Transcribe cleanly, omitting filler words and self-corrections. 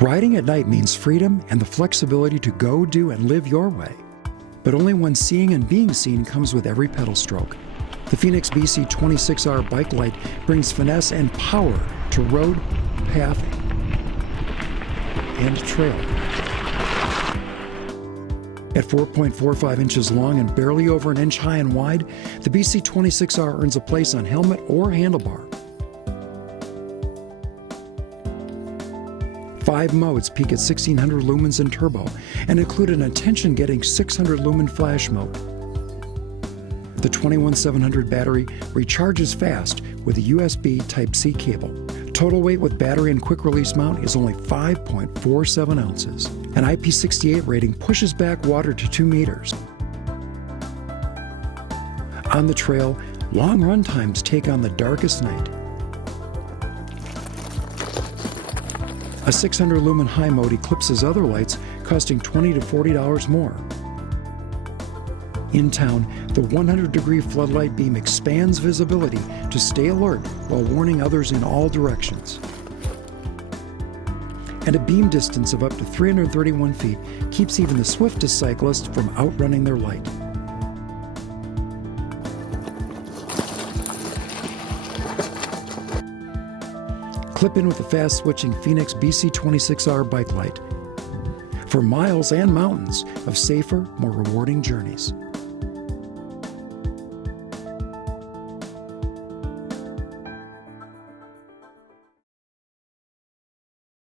Riding at night means freedom and the flexibility to go, do, and live your way. But only when seeing and being seen comes with every pedal stroke. The Fenix BC26R Bike Light brings finesse and power to road, path, and trail. At 4.45 inches long and barely over an inch high and wide, the BC26R earns a place on helmet or handlebar. 5 modes peak at 1600 lumens in turbo and include an attention-getting 600 lumen flash mode. The 21700 battery recharges fast with a USB Type-C cable. Total weight with battery and quick-release mount is only 5.47 ounces. An IP68 rating pushes back water to 2 meters. On the trail, long run times take on the darkest night. A 600 lumen high mode eclipses other lights, costing $20 to $40 more. In town, the 100-degree floodlight beam expands visibility to stay alert while warning others in all directions. And a beam distance of up to 331 feet keeps even the swiftest cyclists from outrunning their light. Clip in with the fast-switching Fenix BC26R Bike Light for miles and mountains of safer, more rewarding journeys.